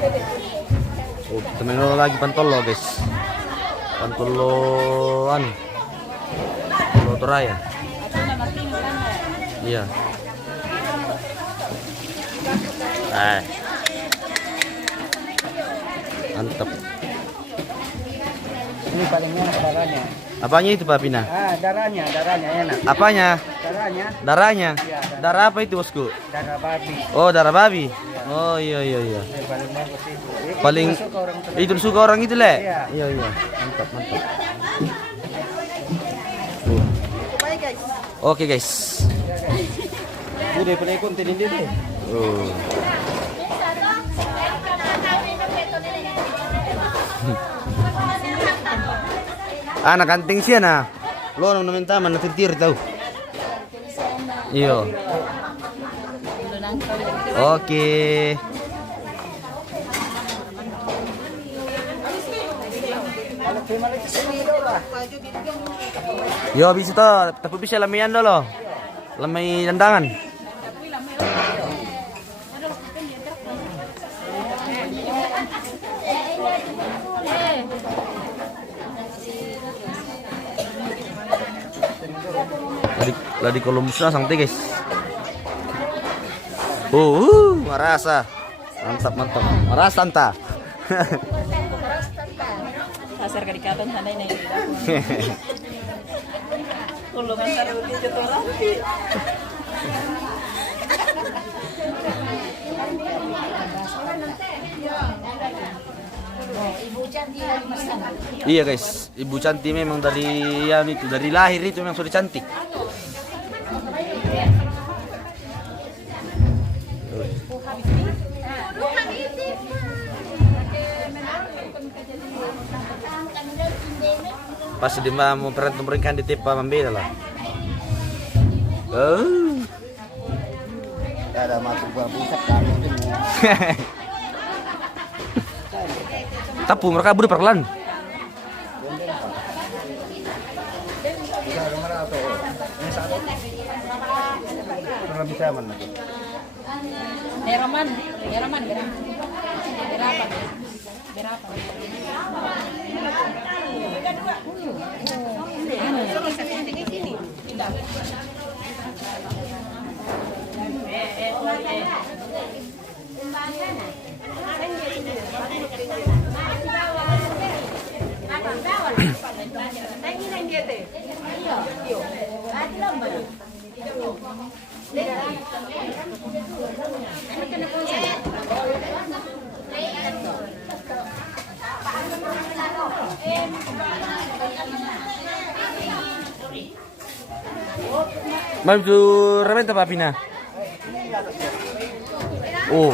Oh, temen lo lagi pantolo guys. Pantolo anu. Pantolo Toraya. Iya. Mantap. Ini paling enak darahnya. Apanya itu Pak Pina? Darahnya enak. Apanya? Darahnya. Darahnya? Iya, Darah apa itu bosku? darah babi. Oh, darah babi. Oh, iya. Paling bagus itu. Paling Suka orang itu suka orang itu, Le? Iya. Iya. Mantap. Oke, guys. Udah play konten ini deh. Oh. Anak kanting sih na. Lo nang namin taman natitir tahu. Iyo. Oke. Yo habis itu tapi bisa lamian dulu. Lamai tendangan. Lah di kolom sang guys. Marasa. Mantap. Marasa anta. Pasar kadikatan sana ini. Kalau mantar udah jatuh lagi. Iya guys, Ibu Cantik memang dari dari lahir itu memang sudah cantik. Pas dia mau memberikan di tipe membela lah. Ada masuk buah buset kami itu. Tapu mereka buru perlahan. Bisa mana? Meraman. Maju remen apa Pina? Oh.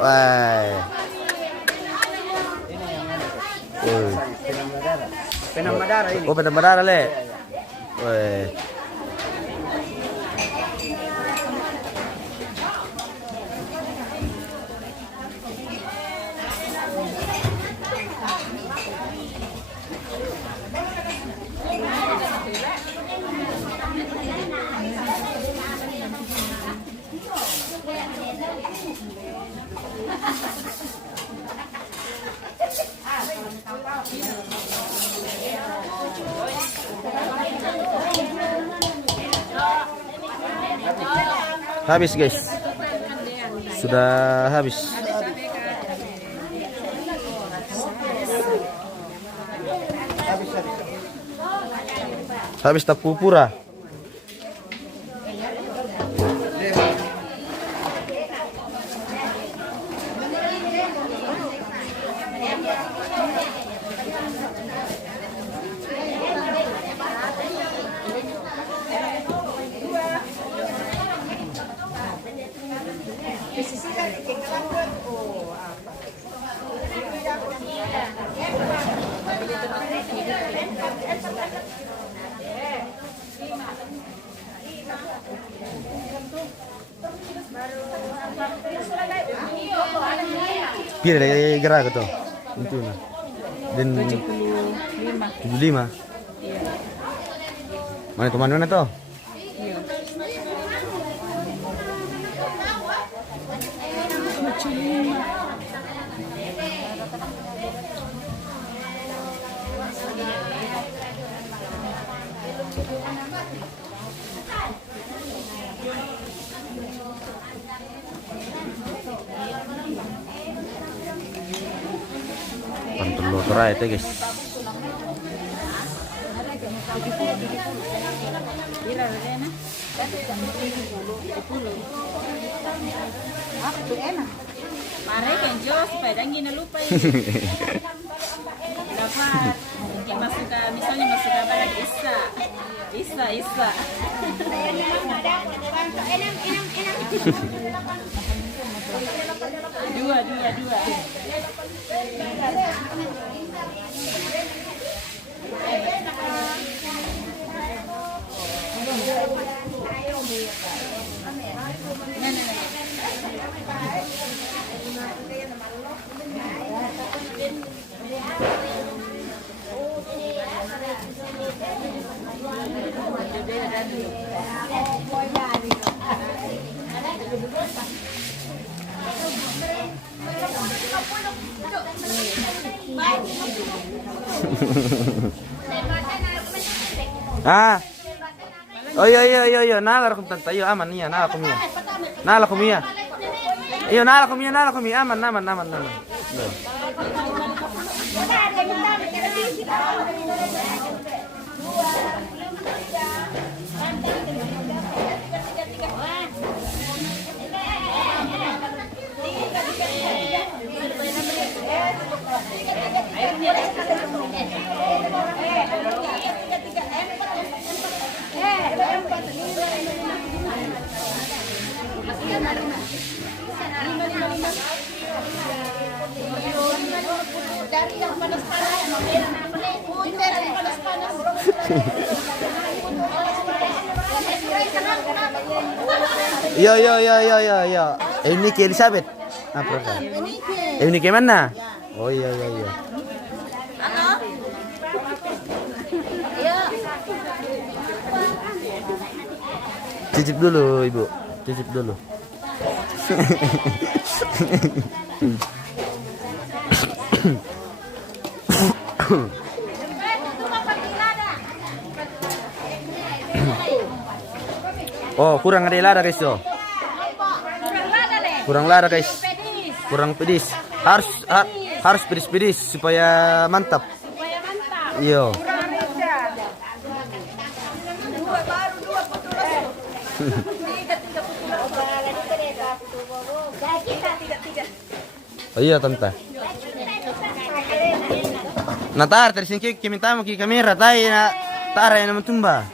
Wah. Penam Madara ini. Oh, Penam Madara, Le. Wah. Habis guys, sudah habis. Habis tapu pura. Pira dari gerak itu? Itu nah. Dan 75. Mana teman mana tuh? Pantullo terakhir itu guys. Mare kan jo supaya jangan lupa ini. Dapat yang masuk ke misalnya masuk ke balik Isa. Dua. Ah. Oh iya. Nala kum tanta. Iyo aman niya. Nala kumia. Iyo nala kumia. Aman. Dari yang panas-panas, yang panas-panas. Iya. Ini ke Elizabeth. Apa kan? Ini ke mana? Oh iya. Cicip dulu, Ibu. Cicip dulu. Oh, kurang ada lada guys yo. Kurang lada guys. Kurang pedis. Harus pedis supaya mantap. Iya. Oh iya tante. Natar tersin ki minta ki kamera tai na tara na mutumba.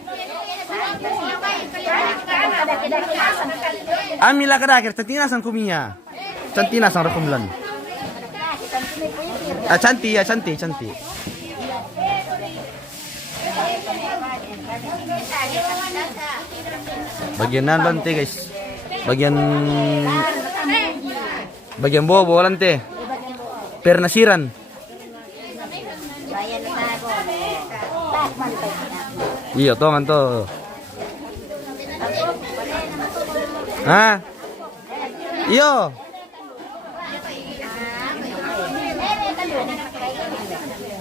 Amila kadakir tantina sang kumia. Cantina sang rakumlan. Cantik. Bagian lante guys. Bagian bobo lante. Pernasiran. Iya tongan to. Hah? Iyo.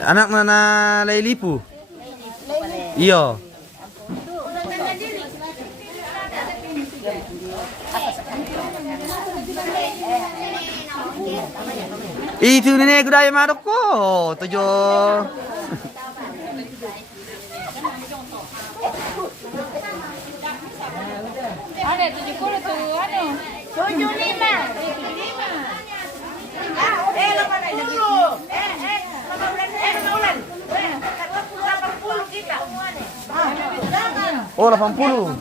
Anak mana Lailipu? Iyo. Itu nenek gudaya Maroko, tujuh. Ada 70 tuh, 75. Oh 80.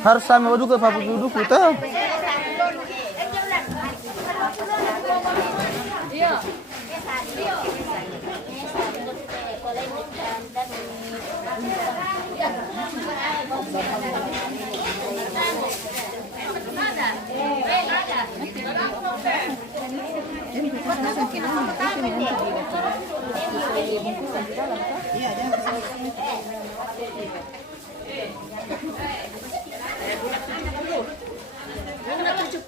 Harus sama duduk apa duduk itu?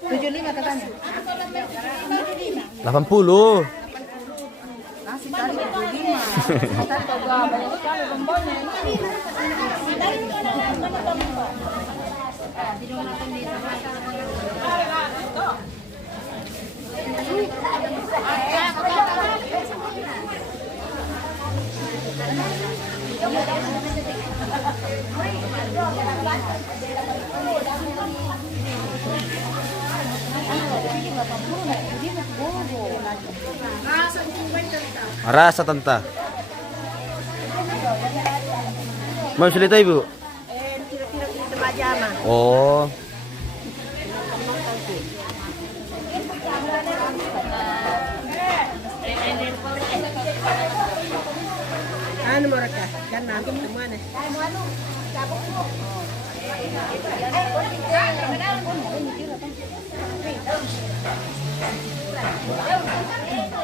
Tujuh lima katanya. 80. Nasi kali 75. Kata gua banyak sekali bombonya. Rasa tanta. Mau cerita ibu? Oh. Ano mereka? Kan nanti mana?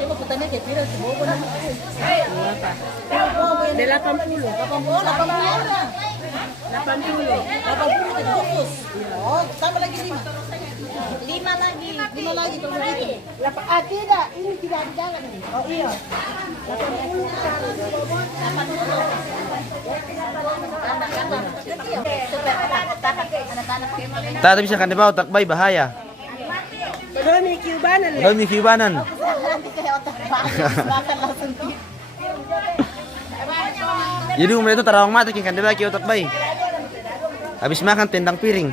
Ibu putanya kayak pira sih, bobo na. Berapa? 80. 80 bungkus. Oh, tambah lagi 5. 5 lagi kalau begitu. Tidak, ini tidak di jalan ini. Oh iya. 80. Tata bisa kan dibawa tak bayi bahaya. Padahal may kiubanan Udah nih kibanan. Nanti kayak otak makan langsung. Jadi umur itu tarawang mata kan dia bagi otak bayi. Habis makan tendang piring.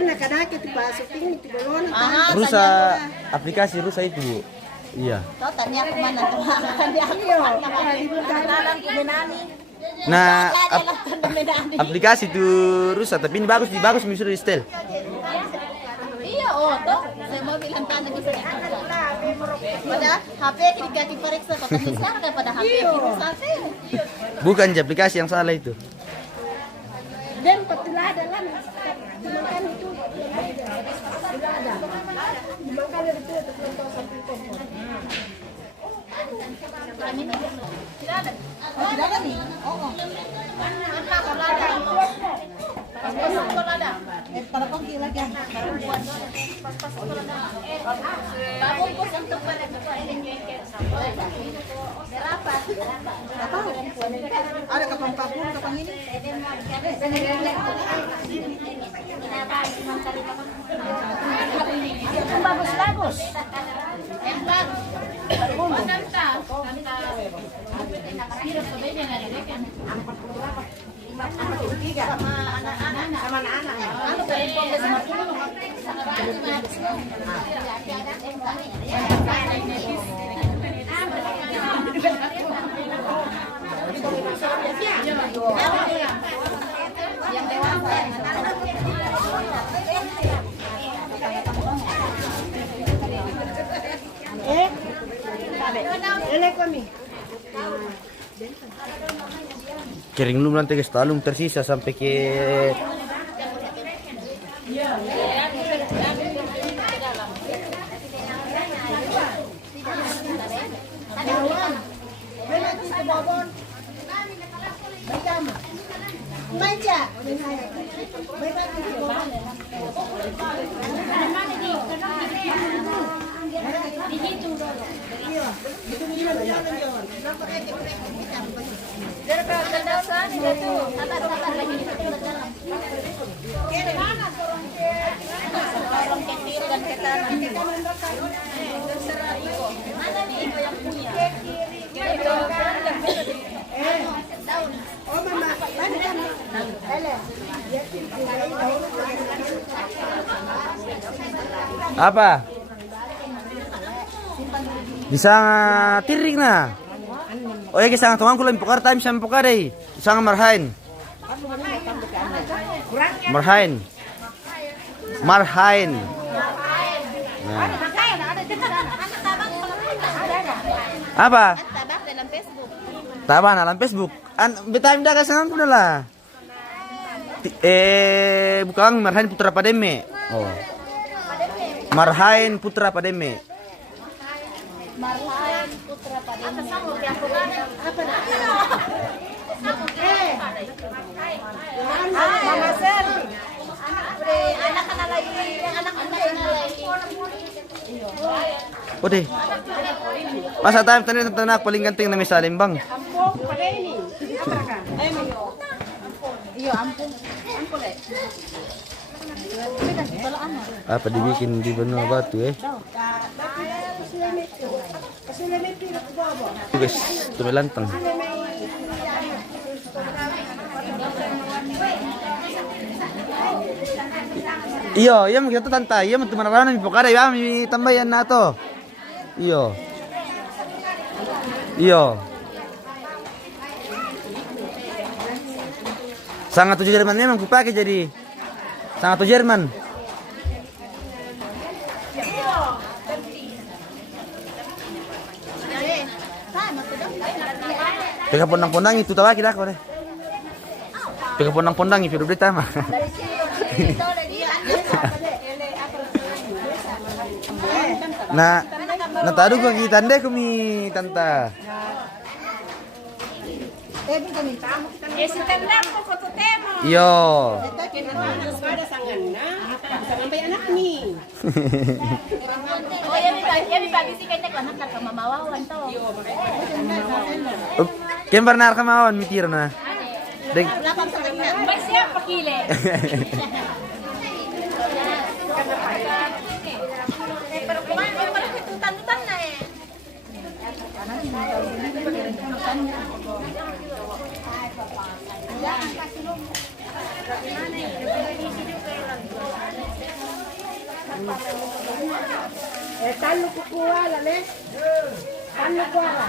anak kadang dipasukin di balon. Rusa aplikasi rusa itu, Bu. Iya. Tanya kemana tuh? Tanya aku. Kenalan ke Benani. Nah, aplikasi itu rusak tapi ini bagus misalnya di setel. Iya, oh toh. Saya mau bilang tanah bisa diangkat. Pada HP ketika diperiksa tapi sekarang daripada HP dirusak. Bukan di aplikasi yang salah itu. Dan patulah adalah dimakan itu tidak ada. Dimakan itu tertentu sampai kompor. Tidak ada. Oh, tidak ada nih. Oh. Mana kalau ada? Kalau ada. Para pangki lagi. Pas-pas kalau ada. Bangun pun untuk pada berapa? Ada kapang kapur, kapang ini. Bagus-bagus. Enak. Sama anak-anak. Anu yang dewasa. Kering lu nanti guys, talung tersisa sampai ke apa? Bisa tirik na. Oh ya kisah tuang kulo impukar time sa impukar eh. Isang marhain. Marhain. Marhain. Nah. Apa? At tabak dalam Facebook. Tama na lang Facebook. Betime dah kasangan ko na la. Bukan Marhain Putra Pademe. Oh. Marhain Putra Pademe. Marhain Putra Pademe. Apa na? Mama Sir. Anak ka na lagi. Anak ka na lagi. Pwede. Masa time tanda tanak paling ganting na may salimbang. Iyo, ampun. Ampun eh. Apa dibikin di benua batu Guys, itu lantang. Iyo, iya kita tanta, iya matu manarana mi pokada ya mi tambayan na to. Iyo. Iyo. Sangat tujuh Jerman memang kupakai jadi. Sangat tujuh Jerman. Pega pondang-pondang itu tawa kita kau deh. Pega pondang-pondang itu berita mah. Nah, tadu ko kita deh kami tanta. Iyo. Oh, ya bagi sih kayaknya anak ka mamawawan to. Ken pernah kamawan mitir na. Dek. Lapang sa kanya. Masya pakile. Pero kumain mo parang tutan-tutan na eh. Talo kukuha lale. Talo kuha.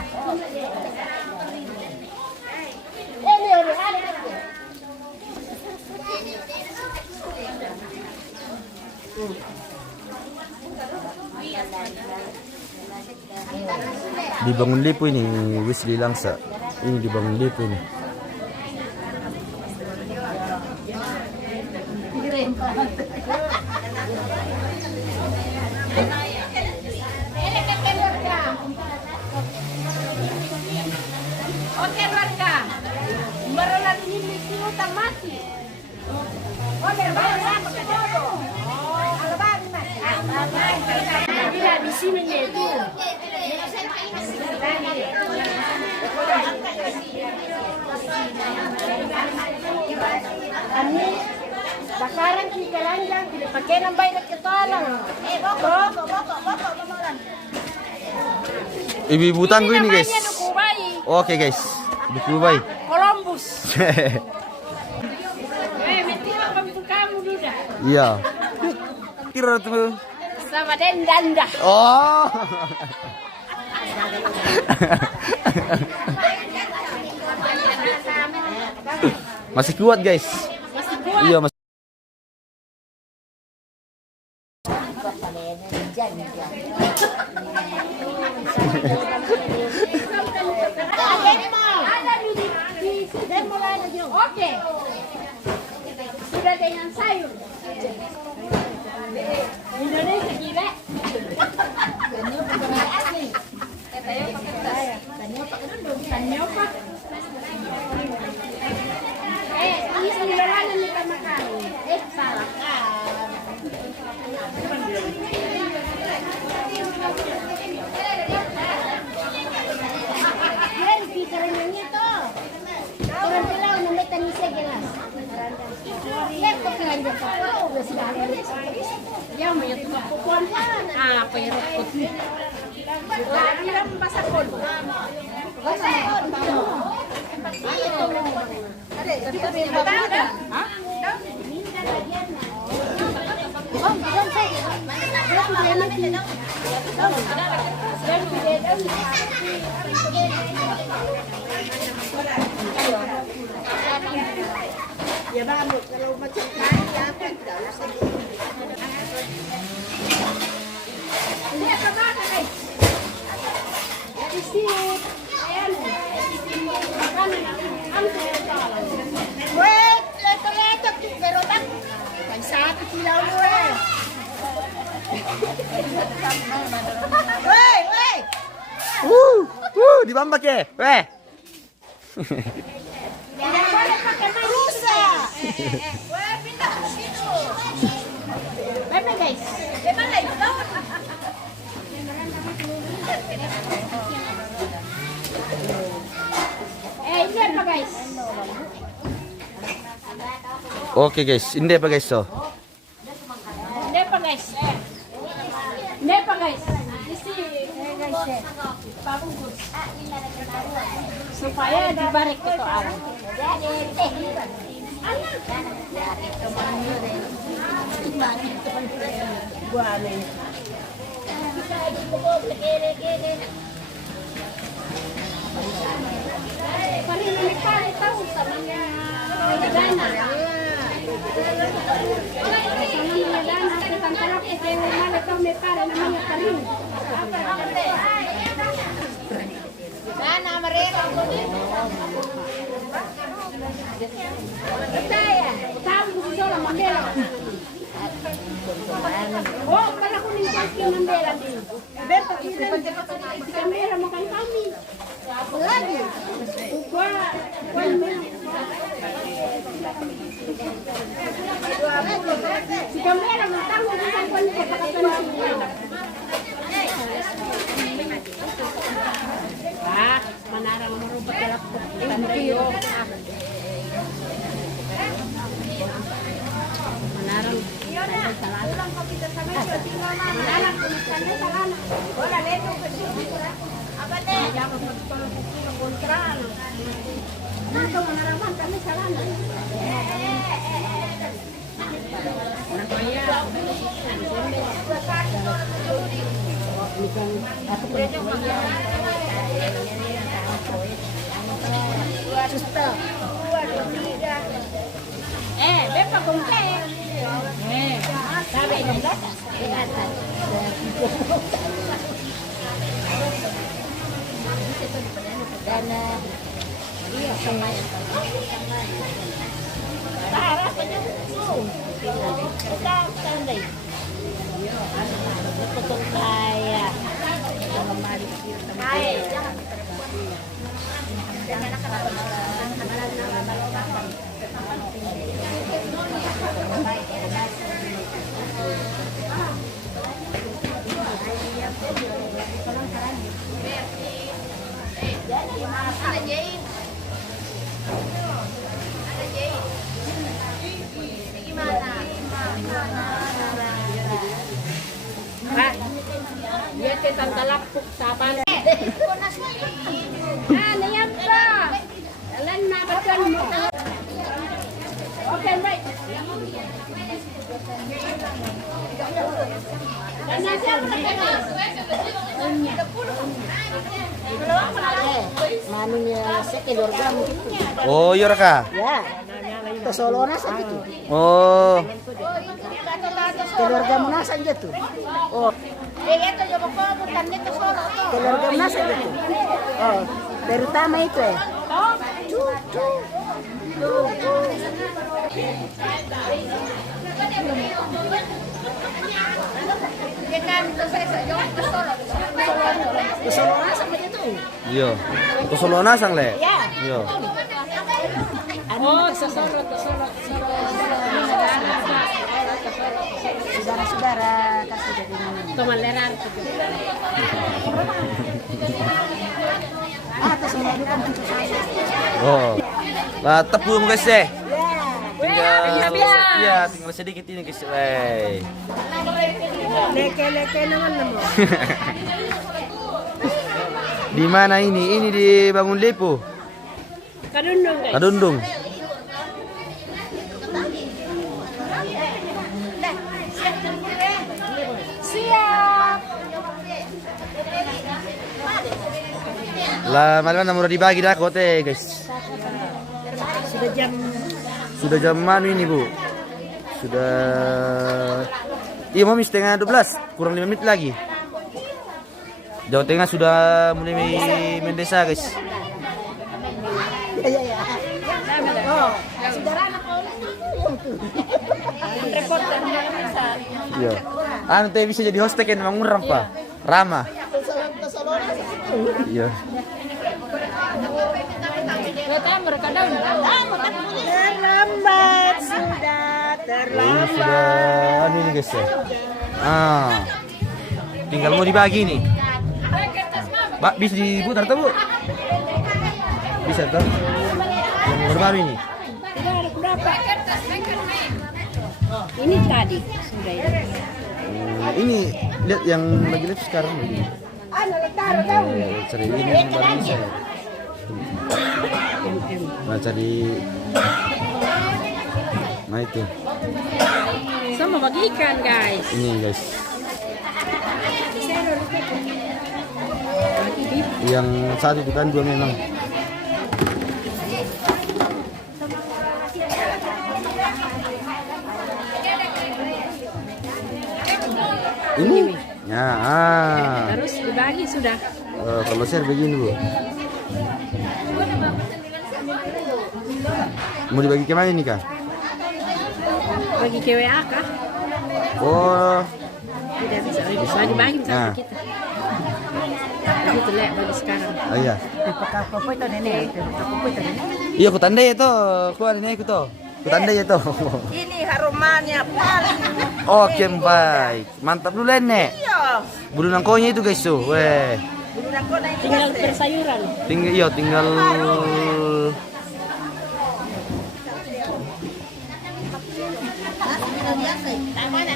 Dibangun Lipo ini Wesley Langsa. Ini dibangun Lipo ini. Oke warga. Barulah ini utang mati. Oke, barulah pakai bodo. Kalau bang, bila di sini itu. Ani bakaran kita lanjang, pakai nambah nak ketalang. Boko mamulan. Ibu-ibu tangguh ini guys. Namanya Dukubai. Oke guys. Dukubai. Columbus. Mentira pembentuk kamu duda. Iya. Kira tuh. Sama dendanda. Oh. Masih kuat guys. Masih kuat. Iya masih. Oke. Sudah dengan sayur. Indonesia gila. Tanyo pa. Ini sembilan ni kita makan. Salah kan. Dia di karenanya tuh. Orang bilang namanya tanisnya gelas. Lihat tuh keranjang apa? Udah sudah ada. Yang mau itu popon kan? Ah, perut putih. Lagi kan masak pun. Masak pun. Ada. Hah? Oh, belum saya. Belum dia mati. Ya bagus kalau macam kaya kan tidak usah. Lihat kemana guys? Jadi Wait, leto, pero tak. May sakit sila ulit. Wey! Dibambak ya. Weh. Jangan boleh pakai manusia. Weh, pindah ke situ. Bye-bye guys. Bye-bye. Ini apa guys? Oke guys, ini apa guys so? Ini apa guys? Ini apa guys? Guys, pabungkus. Supaya dibarek ke orang. Oh, para kuning kaki Mandela din. Beto si kamera mo kan kami. Lagi. Si kamera mo tahu kan kwan ko pakakan. Ah, manarang mo ro batalak ko. Tanriyo. Manarang bepa kumpe. Sabi ng lakas. Dana. Iya, sama. Para pa niyo. Kita sanday. Tutok kaya. Ay, jangan dia tentang lapuk sapan. Ah, niyam ka. Alan na bakan mo. Okay, right. Manu niya sa keluarga mo. Oh, iya Raka. Ya. Ke Solo na sa gitu. Oh. Keluarga mo nasa gitu. Oh. Ito yung mapapuntan nito Solo to. Keluarga mo nasa gitu. Oh, terutama itu eh. Oh, cucu. Ke Solo nasa gitu. Iya. Ke Solo nasang le. Ya. Iya. Oh, ke Solo. Saudara-saudara kasih jadi Kemaleran. atas ini bukan cucu saya. Oh. Mantap belum guys deh. Tinggal Iya, tinggal sedikit ini guys. Wey. Leke-leke naman naman. Di mana ini? Ini di Bangun Lipo. Kadundong guys. Kadundung. Siap. Lah, malam udah dibagi dah kote guys. Sudah jam mana ini bu? Sudah. Iya mami setengah 12, kurang 5 menit lagi. Jawa Tengah sudah mulai mendesa, guys. Iya. Anu teh bisa jadi host kan memang murah, Pak. Ramah. Iya. Terlambat sudah Oh, ini sudah anu ini, guys ya. Tinggal mau dibagi nih. Bisa diputar tuh, Bu? Bisa tuh. Yang berbaru ini. ini tadi sudah ini. Ini lihat yang lagi live sekarang begini. Cari ini yang baru bisa. Nah, cari. Nah itu. Sama bagikan guys. Ini guys. Yang satu itu kan dua memang. Ini ya, Terus dibagi sudah. kalau share begini, Bu. Mau dibagi ke mana ini, Kak? Bagi ke WA kah? Oh, Tidak bisa. Bagi-bagi sama Nah. kita. Itu lihat bagi sekarang. oh iya. Apa itu nenek? Apa itu nenek? Iya, aku tandai itu. Aku ada nih, aku tuh. Aku tandai itu. Ini harumannya paling. Oke, baik. Mantap dulu, Nenek. Iya. Bulu nangkonya itu, guys, tuh. Weh. Tinggal bersayuran. Tinggal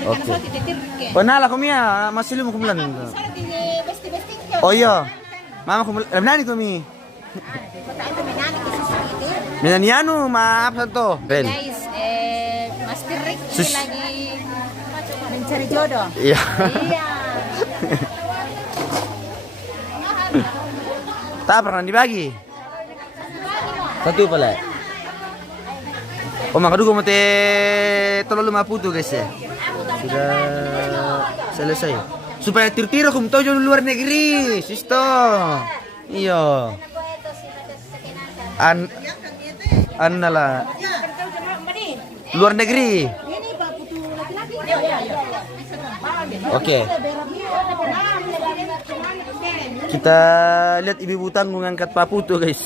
Oke. Panala ko miya, masilo mo kumulan. Oh iya. Mama kumulan. Nani ko mi. Minaniano, maaf sa to. Ben. Guys, Mas Pirik Sus. lagi mencari jodoh. Iya. Iya. Tak pernah dibagi. Satu pala. Oh, maka dulu mati tolong 50 tuh, guys ya. Sudah selesai. Supaya tir-tir aku mau luar negeri, sisto. Iya. Lah. Luar negeri. Oke. Kita lihat ibu tanggung ngangkat papu tuh, guys.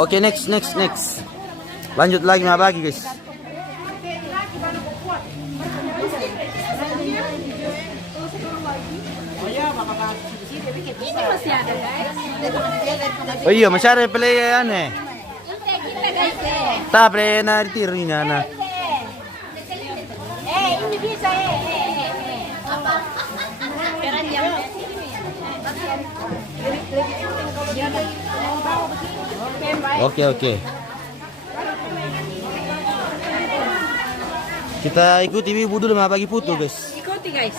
Oke, next. Lanjut lagi bagi, guys. Ini masih ada guys. Oh iya, masih ada play aneh. Tak play na retiro ini anak. Ini bisa Oke. Kita ikuti ibu dulu bagi putu, guys. Ikuti guys.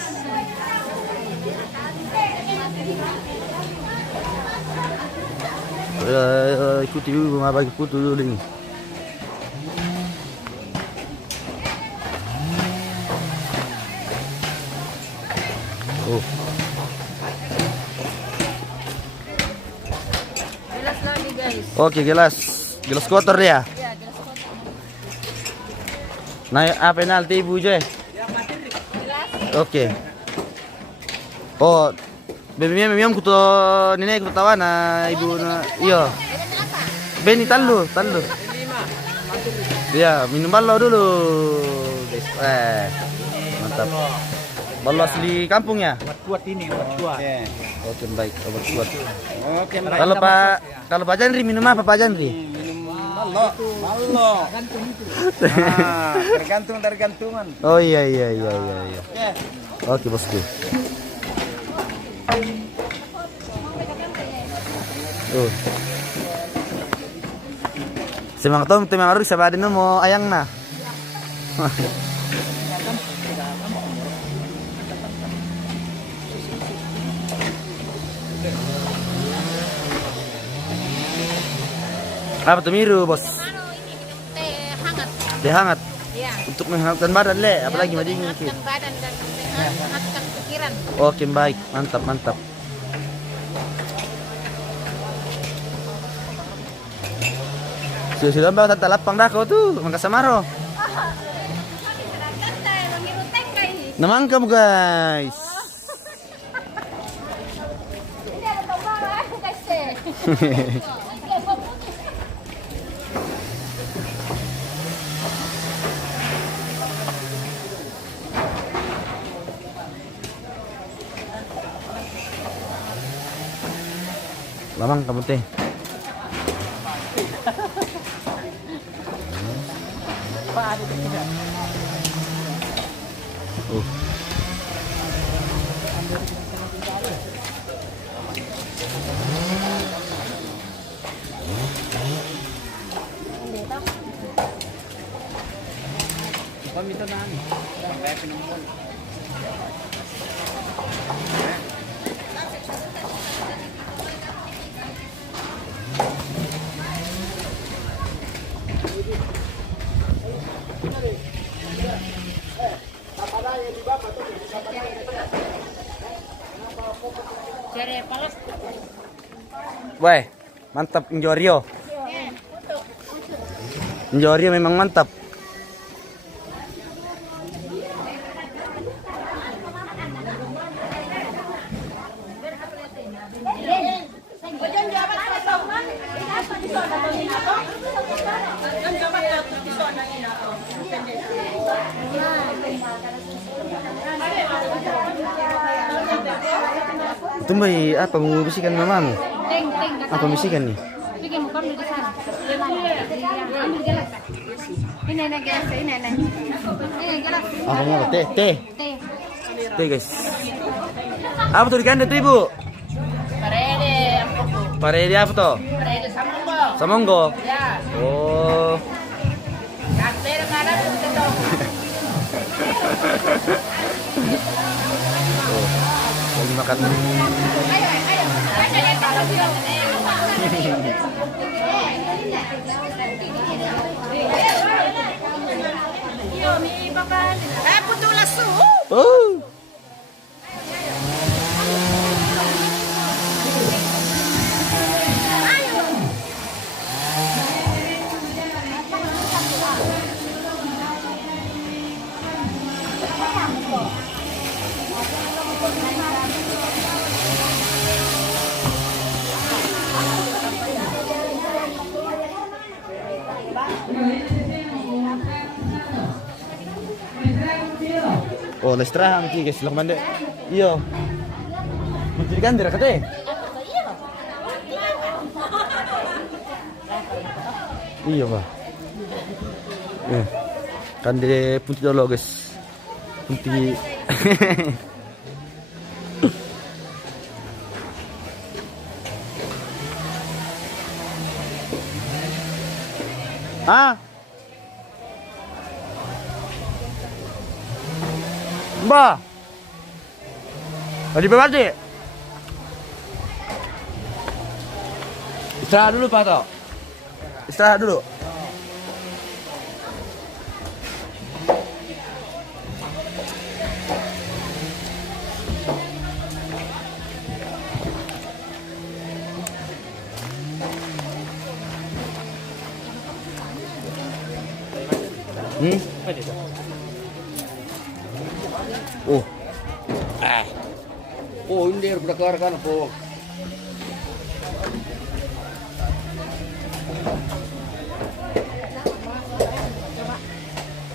Ikuti ibu bagi putu dulu nih. Oh. Gelas lagi, guys. Oke, gelas kotor ya. Nah, penalti ibu je. Oke. Oh, memang kuto nenek kuto tawa na ibu na iyo. Beni talu. Ya, minum balo dulu, guys. Mantap. Balo asli kampung ya? Obat kuat ini, obat kuat. Oke, baik, obat kuat. Oke, Kalau Pak Janri minum apa Pak Janri? minum Malo. Ah, tergantungan. Oh iya. Oke. Oke bosku. Semang tom temang harus sabadin mo ayang na. Apa tuh miru bos? Teh hangat. Teh hangat Iya. untuk menghangatkan badan le, apalagi mau dingin Menghangatkan badan dan menghangatkan pikiran. Oke baik, mantap. Sudah bawa tata lapang dah kau tuh, Mangkasamaro. Namang kamu guys. Ini ada tombol guys. Lamang kamu teh. Jere palas. Weh, mantap Njorio. Njorio memang mantap. Itu Mbak, apa mau bisikan mamamu? Teng. Apa bisikan nih? Bikin muka di sana. Ambil gelas. Ini gelas. Ini gelas. Apa mau? Teh. Teh. Teh guys. Apa tuh di kandang tuh ibu? Parede. Parede apa tuh? Parede samonggo. Samonggo. Ya. Oh. Kakler mana itu? Lagi makan. Oh. Oh, lestrahan ki guys, lang mande. Iyo. Menjadikan dira kate. Iya, Pak. Kan de punti dulu, guys. Punti. Ah. Mbak. Tadi bebas deh. Istirahat dulu, Pak Tok. Istirahat dulu. Oh. Oh, ini dia berkar kan po.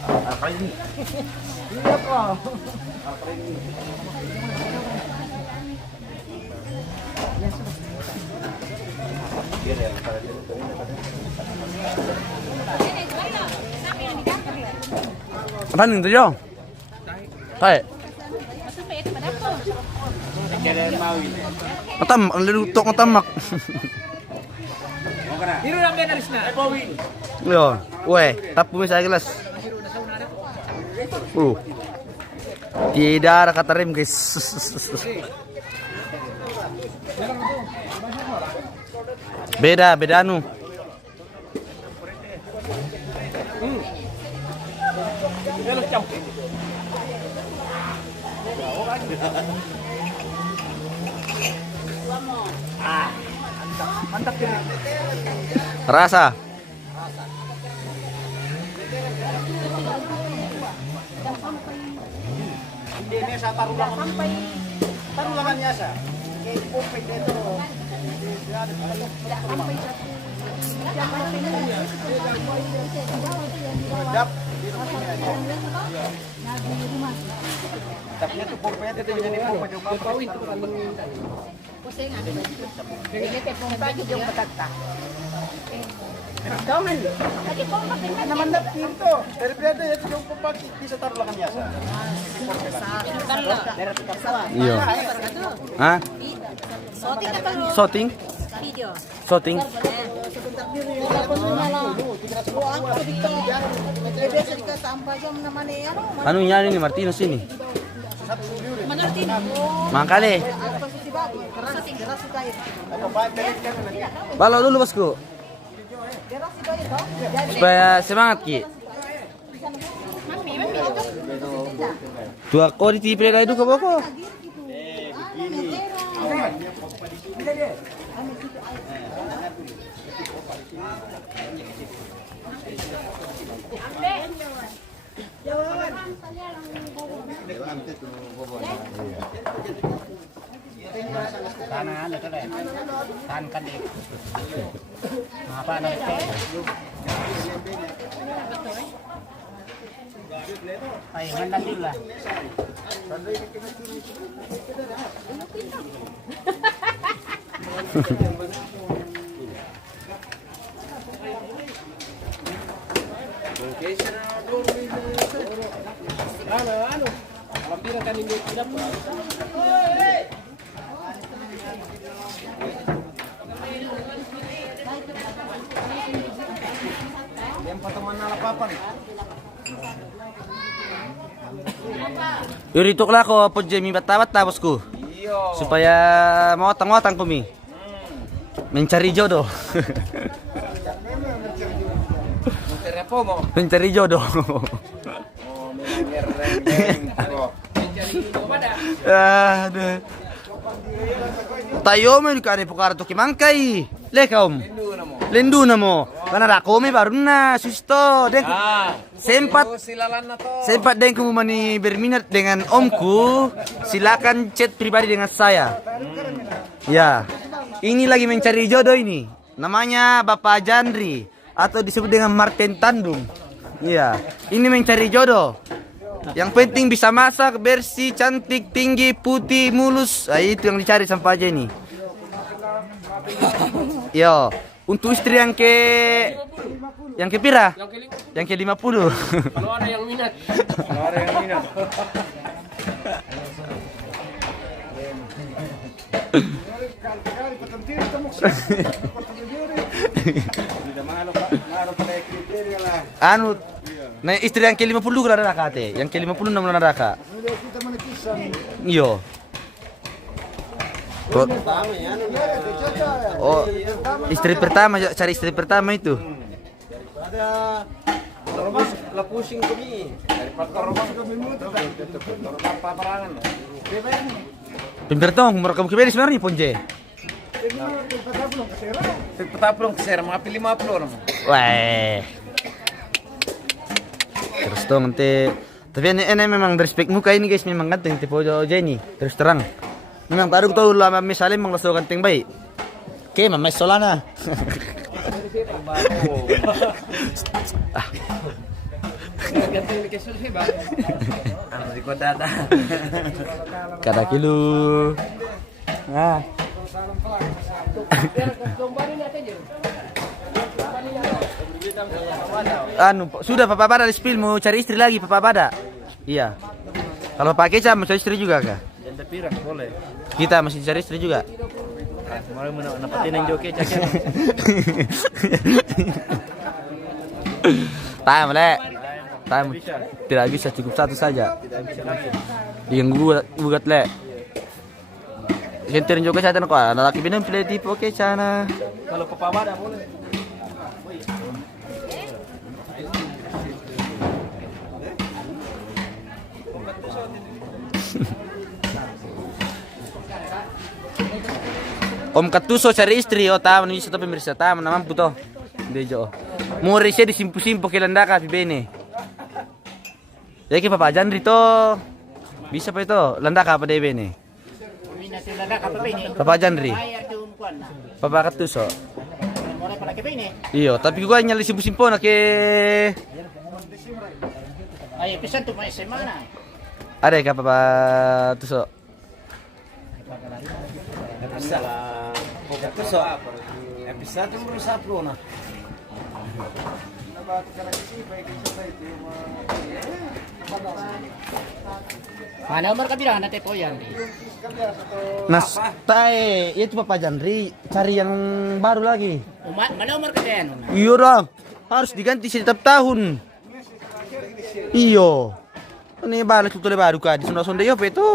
Apa ini? Iya kok. Apaan itu Jo? Hai. Matam, ang lutok ng tamak. Biru lang din alis na. Yo, weh, tapu sa gelas. Tidak ada kata rem guys. Beda anu. Rasa. Ini sa tarulangannya sa. Kay pupik dito. Tapi itu pupik itu jadi pupik itu Pusing ano. Ini te pong bagi yung patagta. Doman. Lagi po mapinat naman na dito. Pero pwede ito yung pupik di sa tarulangannya sa. Iya. Hah? Soting na bang Shooting? video? Shooting? Ano yan ini Martinez ini? Makale. Balo dulu bosku. Supaya semangat Ki. Dua kau di TV kayak itu ke boko. Tanah itu deh. Tan kan deh. Apa nanti? Ay, mandan dulu lah. Yang pertemuan nalapapan. Yuri tukla ko po Jamie batawat tapos ko. Supaya mawatang-watang kumi. Mencari jodoh. Mencari jodoh. Aduh. Tayo mo ka ni pukara to kimangkay. Lekaom. Lendu na mo. Kana ako may baru na susto. Sempat dan kumumani berminat dengan omku. Silakan chat pribadi dengan saya. Ya. Ini lagi mencari jodoh ini. Namanya Bapak Jandri atau disebut dengan Martin Tandung. Iya. Ini mencari jodoh. Yang penting bisa masak, bersih, cantik, tinggi, putih, mulus. Nah, itu yang dicari sampai aja ini. Yo, untuk istri yang ke pira? Yang ke 50. Kalau ada yang minat. Anu, nah istri yang ke 50 kula naraka te, yang ke 50 namun naraka. Iyo. Oh, istri pertama, cari istri pertama itu. Ada lapusing kami. Dari faktor rumah kami mutu kan. Apa perangan? Pimpertong, merekam kebeli sebenarnya ponje. Petapulong keser, mga 50 naman. Wah. Terus dong nanti. Tapi ini memang respect muka ini guys, memang ganteng tipe Jenny. Terus terang. Memang baru tahu lama misalnya memang langsung ganteng baik. Oke, Mama Solana. Ano di ko dada. Kada kilo. Ah. Sudah Papa Bada di spill mau cari istri lagi Papa Bada. Iya. Kalau pakai Keca mau cari istri juga kah? Janda pirang boleh. Kita masih cari istri juga. Kemarin mau napatin yang joki Keca. Time le. Time tidak bisa cukup satu saja. Yang gugat le. Senterin juga saya kok. Laki bina pilih tipe oke cana. Kalau Papa Bada boleh. Om Katuso cari istri, oh tahu nih satu pemirsa tahu nama puto, dejo. Murisnya disimpu-simpu ke landaka bene. Ya ki Papa Jandri to, bisa apa itu landaka apa deh bene? Papa Jandri, Papa Katuso. Iyo, tapi gua nyali simpu-simpu nak ke. Ayo pisan tuh mai semana. Ada kah Papa Tuso? Bisa lah. Bisa. Bisa tuh bisa pro nah. Mana umur kabira nanti po yan. Nas, tae, itu Papa Jandri cari yang baru lagi. Mana umur kabira? Iya dong, harus diganti setiap tahun. Iyo, ini balik tuh baru kah di Sunda yo itu.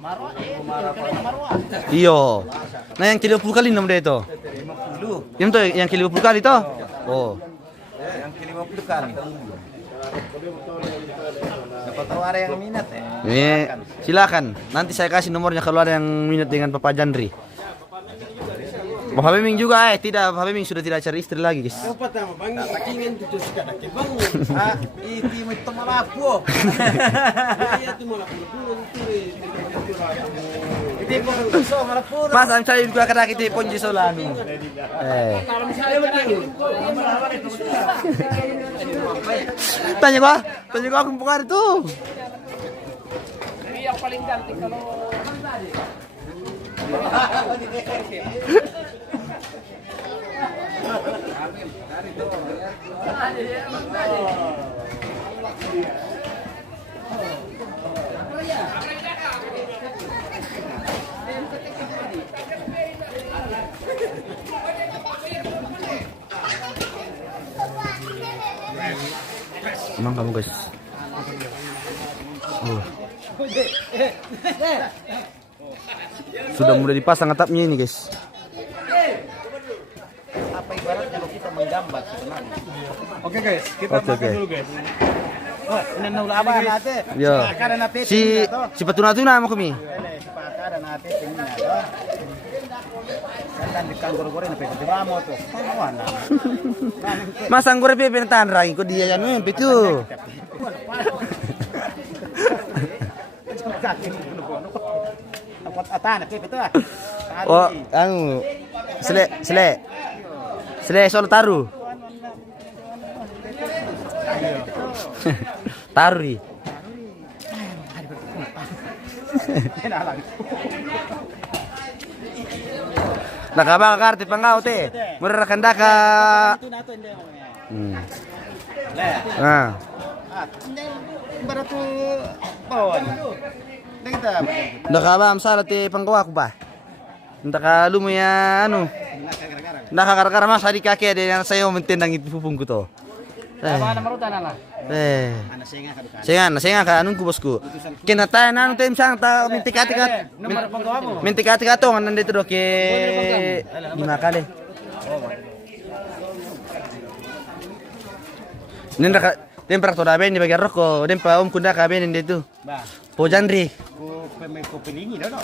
Marwa marwa. Iyo, nah yang 30 kali nom deh itu. Yang tuh yang 50 kali toh. Oh. Yang 50 kali. Dapat tahu ada yang minat ya. Silakan. Nanti saya kasih nomornya kalau ada yang minat dengan Papa Jandri. Bapak Beming juga tidak, Bapak Beming sudah tidak cari istri lagi, guys. Apa tahu bang? Takingin tuh suka nak bang. Ah, itu itu malapo. Iya itu malapo. Itu so malapo. Mas, ang saya juga kena kita ponji solanu. Tanya gua akong pukar itu. Yang paling cantik kalau Emang kamu guys. Sudah mulai dipasang atapnya ini guys. Apa ibaratnya kalau kita menggambar sebenarnya. Oke guys, kita Oke. dulu guys. Oh, ini nula apa nanti? Yo. Si patuna-tuna mo kami. Sepakara natin tingin na do. Sandan di kangguru-guru na pwede ba mo to? Ano? Mas ang gore pe pintahan rangi ko dia yan mo pitu. Dapat atana pe ito ah. Oh, anu. Sele solo taru. Taruri. Nakabakakarte pangao te. Murarakanda ka. Ah. Barat bawon. Kita. Nakaba amsala te panggawa ko ba? Ndaka lumaya ano. Nakakarakara mas hari kake de yang sayo mentendang ipupung ko to. Apa na marutan ala? Senga ka anong kubosku. Kinatayan na anong time sang ta mintikati ka to nga nandito do ke 5 kali. Nenda ka temperatur aben di bagian rokok, dan pa om kunda ka aben dito. Ba. Po Jandri. Ko pilingi do no.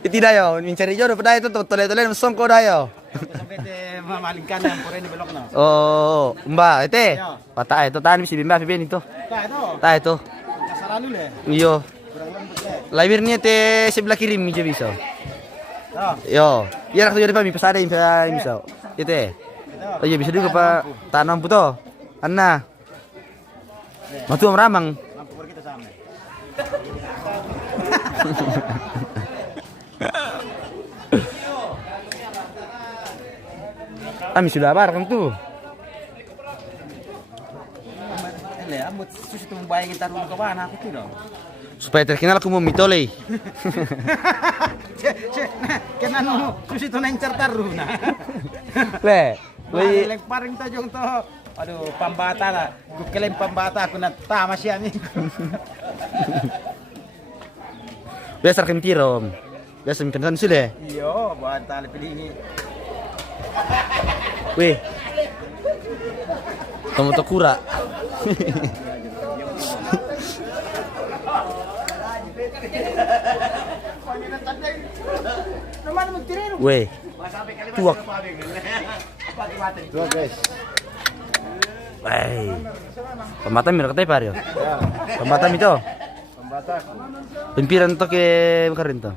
Tidak yo, mencari jodoh pada itu tole-tole songko dayo. Sampai te mamalingkan yang pore ni belok no. Oh, Mbak, ete. Patah itu tani si Bimba Fiben itu. Ta Ta itu. itu. Kasalalu le. Iyo. Kurang lembut le. Lahirnya te sebelah kiri mi bisa. Oh. Yo, iya rakto jadi pami pasada im bisa. Ite. Oh iya bisa juga Pak tanam puto. Anna. Matu ramang. Mampu pur kita sama. Kami sudah bareng tuh. Amut susu itu membayangin taruh ke mana aku tuh dong. Supaya terkenal aku mau mitole. Kena nu susu itu nencer taruh nah. Le, Lemparing tajong to. Aduh, pambata lah. Gue klaim pambata aku na tama siya ni. biasa kem tirom. Biasa minkan sudah. Iyo, buat tali pilih ini. Weh. Kamu tokura. Weh. Tuak. Dua guys. Weh. Pembatam mir katanya Pak Rio. Pembatam itu. Pambata. Pimpiran to ke kemarin to.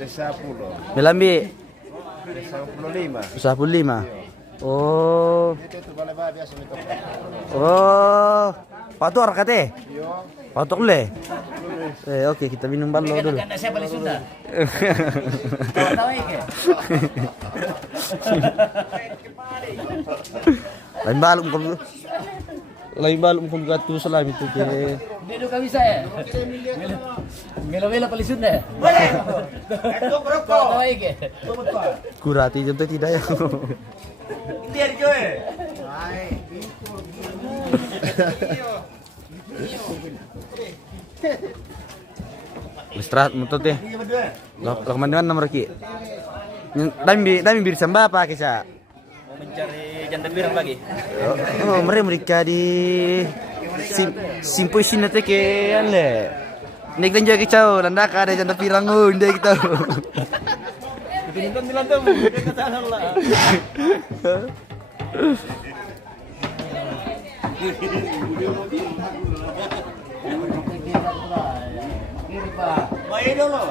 10. Melambi 15. 15. Oh. Itu boleh ba biasa nito. Oh. Patok kate. Iyo. Patok le. Oke, kita minum ballo dulu. Anda siapa di Sunda? Lain balum kung gatu salam itu ke. Dia juga bisa ya? Melo-melo paling Sunda. Tahu ke? Kurati contoh tidak ya. Biar joe. Istirahat mutot ya. Lah kemana nomor ki? Dami bir samba apa kisah? Mau mencari jantan birang lagi. Oh, mereka di simpo sini teh ke anle. Nek dan juga kicau, nanda ada jantan pirang ndek kita. Pinton bilang tuh, kita sana lah. Baik dulu.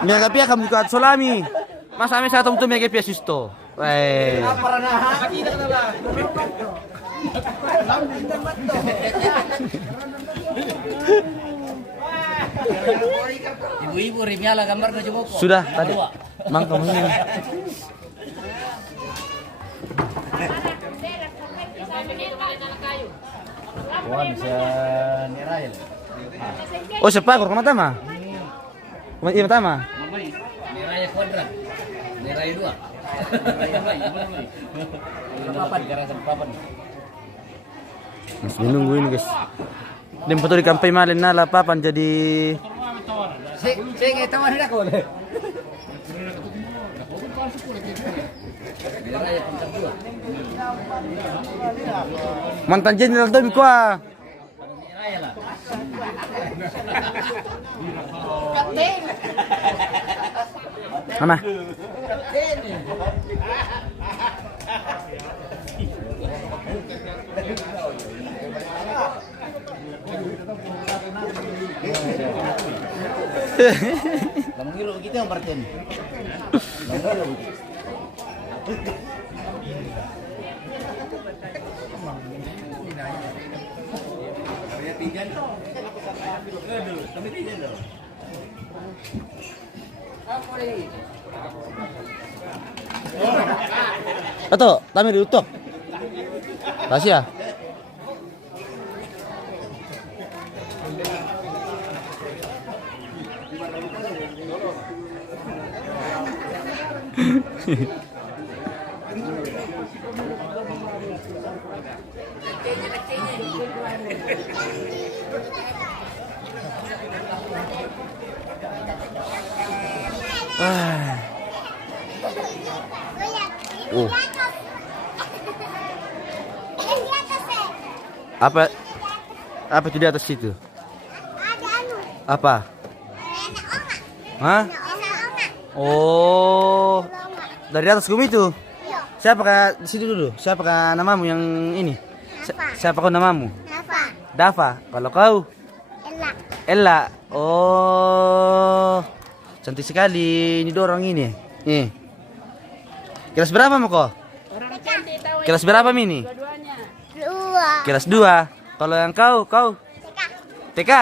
Mia kapia kamu kat solami. Mas ame sa tum mia kapia sisto. Weh. Ibu-ibu Rimiala gambar ke Joko. Sudah tadi. Mang kamu ini. Wah, bisa nirail. Oh, sepakur ke mata mah. Iya mata mah. Nirail kuadrat. Nirail 2. Papan gara papan. Masih nunggu ini guys. Dem foto di kampai malen nala papan jadi Saya nggak tahu ada kok. Nirail pintar 2. mantan jenderal tuh kuah. Nirail lah. Mama. Kamu ngilu begitu yang Martin. Atau kami ditutup. Rahasia. Oh. Apa? Apa itu di atas situ? Apa? Hah? Oh. Dari atas gumi itu. Siapa kah di situ dulu? Siapa kah namamu yang ini? Siapa kau namamu? Dava. Kalau kau? Ella. Oh. Cantik sekali ini dorong ini. Nih. Kelas berapa mau kau? Orang cantik tahu Kelas berapa Mini? dua-duanya. Kelas 2. Kalau yang kau? TK.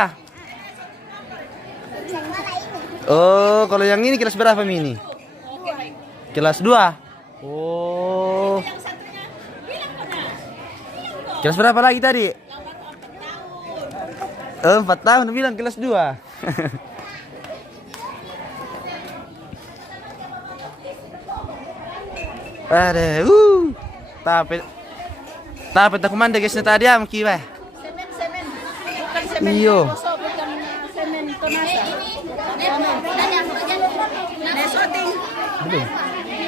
Oh, kalau yang ini kelas berapa Mini? Kelas 2. Oh. Kelas berapa lagi tadi? 4 tahun bilang kelas 2. Ada, tapi tak kumanda guys na tadi am kiba. Semen. Bukan semen Iyo. Poso, bukan semen Tonasa. Nesoting. Belum.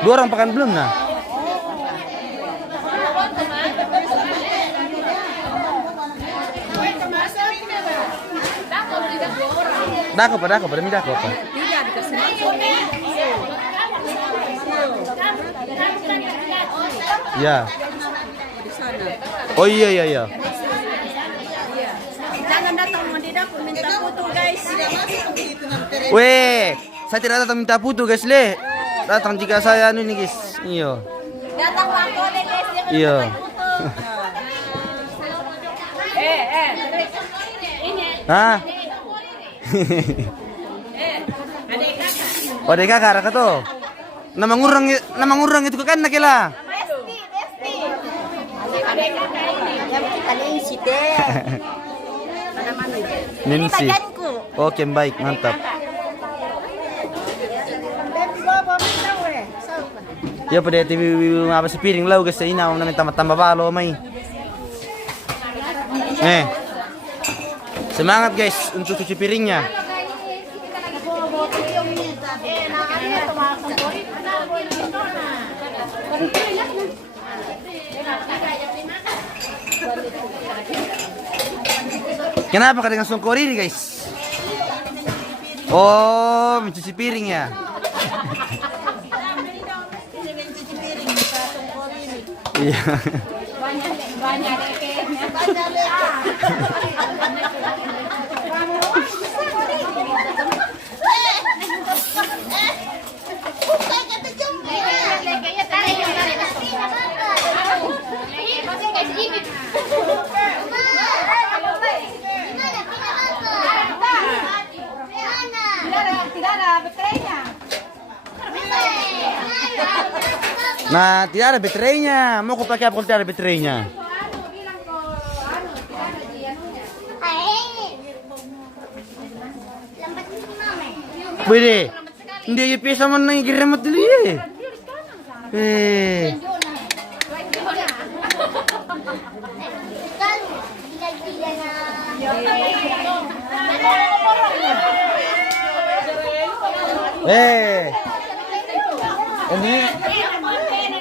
2 orang pakan belum nah. Dako pada mi dako apa? Tiga dikasih langsung. Ya. Di sana. Oh iya. Jangan datang di dapur minta foto guys. Weh, saya tidak datang minta foto guys le. Datang jika saya anu nih guys. Iya. Datang waktu deh guys, jangan Iya. Hah? Oh deka kakak tuh. Nama ngurang itu kan nakila. Besti. Yang kita isi deh. Nancy. Oke baik mantap. Ya pada TV apa sepiring lau guys ini mau nanti tambah balo mai. Semangat guys untuk cuci piringnya. Kenapa dengan songkoriri guys? Oh, mencuci piring ya. Iya. Banyak Tidak ada baterainya. Nah, tidak ada baterainya. Mau aku pakai apa kalau tidak ada baterainya? Bede, dia bisa menaiki remote dulu ya.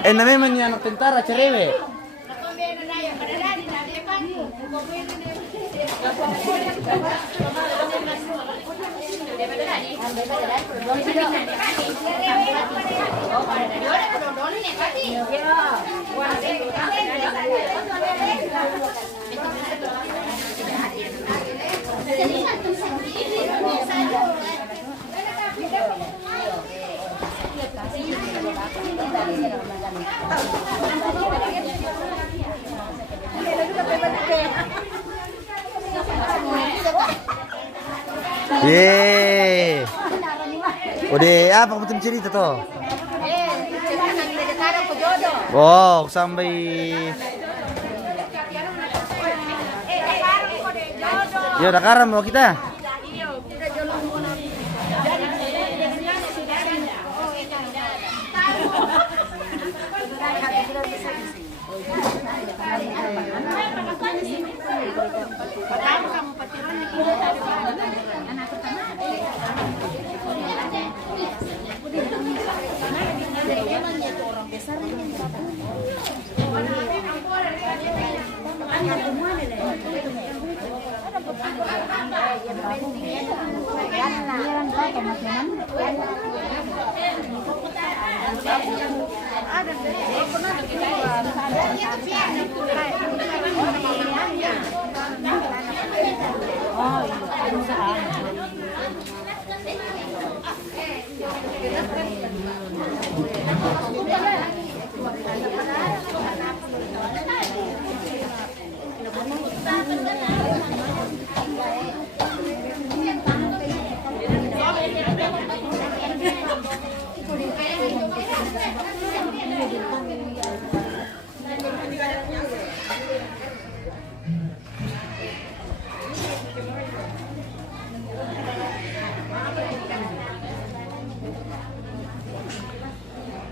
Ini namanya anak tentara cerewet. Yeay. Udah apa kamu cerita tuh? Wow, sampai ya udah karam mau kita.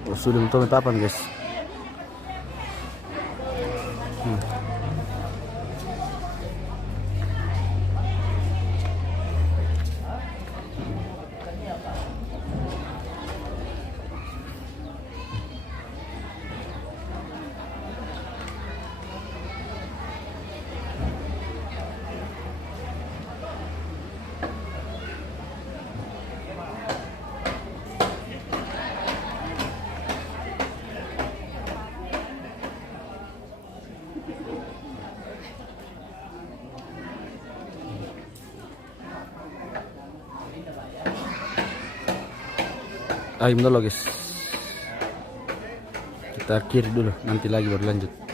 Oh, sudah mentok papan guys. Ayo dulu guys. Kita akhiri dulu, nanti lagi baru lanjut.